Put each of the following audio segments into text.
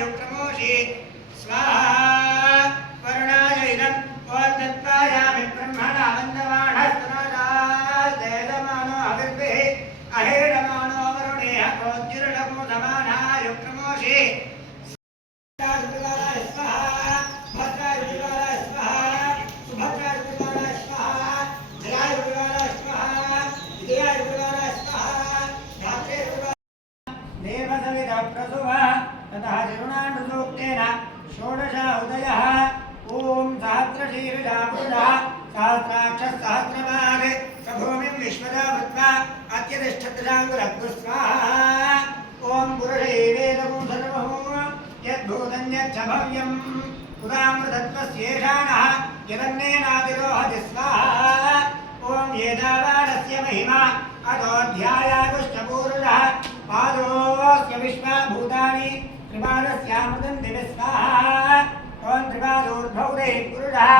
युक्रमोषि स्वाहा वर्णाय इदं ॐ तत्त्वायामि ब्रह्मणा वन्दमानस्तनोजाः देदमानो अभिर्भिः अहेडमानो वरुणेः प्रोज्जिर्णमो समाना युक्रमोषि ततः तिरुणानुसूक्तेन षोडश उदयः ॐ सहस्रशीर्षा पुरुषः सहस्राक्षः सहस्रभाग स भूमिं विश्वदा भूत्वा अत्यतिष्ठत्शाङ्कुरग्गु स्वाहा ॐ पुरुषे वेदगुं सर्वं यद्भूतं यच्च भव्यम् उदामृतत्वस्येषाणः यदन्नेनातिरोहति स्वाहा ॐ एतावानस्य महिमा अतोऽध्यायागुश्च पूरुषः पादोऽस्य विश्वभूतानि त्रिपादस्यामृतं दिवि स्वाहा ॐ त्रिपादोर्भौरे पुरुषः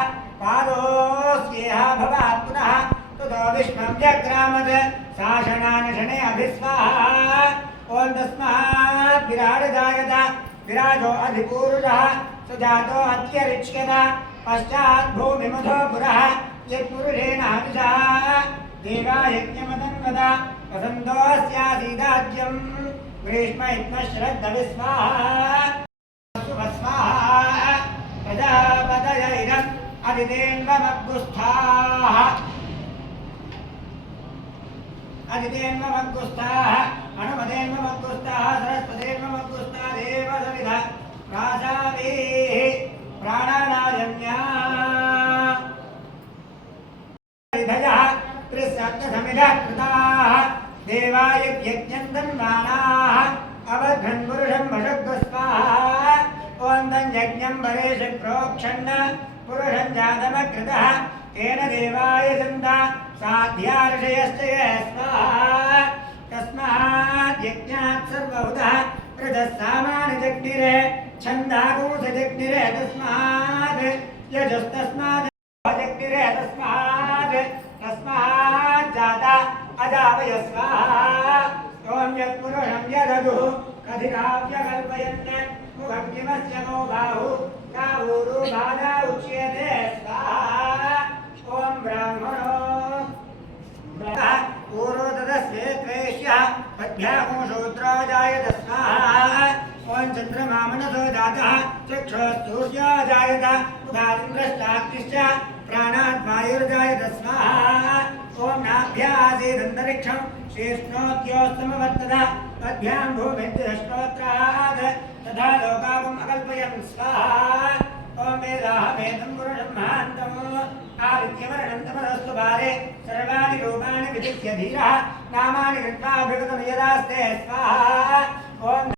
पादोऽस्येह भवात् पुनः ततो विश्वं जग्रामत् शासनानशने अभिस्वाहा ॐ तस्मात् विराट् जायत विराजो अधिपूरुषः सुजातो अत्यरिच्यत पश्चात् भूमिमधो पुरः यत्पुरुषेण हविषा देवा यज्ञमदन्वद वसन्तोऽस्यासीदाज्यम् ग्रीष्म स्वाहा प्रजापतय इदम् अदितेन्वमग्गुस्थाः अनुमतेन्वमग्गुस्थाः सरस्वतेन्वमग्गुस्था देवसविध प्रासादेः प्राणानायम्या त्रिसप्तसमिधः कृताः देवाय यज्ञं तन्वाणाः अवध्वन् पुरुषं वशग्गु स्वाहा ॐ तं यज्ञं परेश प्रोक्षन् पुरुषं जातमकृतः तेन देवाय सन्ता साध्या ऋषयश्च स्वाहा तस्मात् यज्ञात् सर्वहुतः ऋतः सामानि जग्निरे छन्दागुंस जग्निरे तस्मात् यजुस्तस्मात् जग्निरे तस्मात् जाता अजावय स्वाहा ॐ यत्पुरुषं यदधुः कथिराव्यकल्पयन् मुखं किमस्य नो बाहु कावूरो बाधा उच्यते स्वाहा ॐ ब्राह्मणो पूर्वो तदस्वेत्वेष्यः पद्भ्यागो शूद्रो जायत स्वाहा ॐ चन्द्रमा मनसो जातः चक्षुः जायत मुखादिन्द्रश्चाग्निश्च प्राणात् वायुर्जायत स्वाहा ॐ नाभ्यासीदन्तरिक्षं शीर्ष्णोद्योस्तमवर्तत तद्भ्यां भूमिर्दिदश्रोत्रात् तथा लोकागुम् अकल्पयन् स्वाहा ॐ वेदाहमेतं पुरुषं महान्तम् आदित्यवर्णं तमदस्तु भारे सर्वाणि रूपाणि विदित्य धीरः नामानि कृत्वा अभिगतं यदास्ते स्वाहा ॐ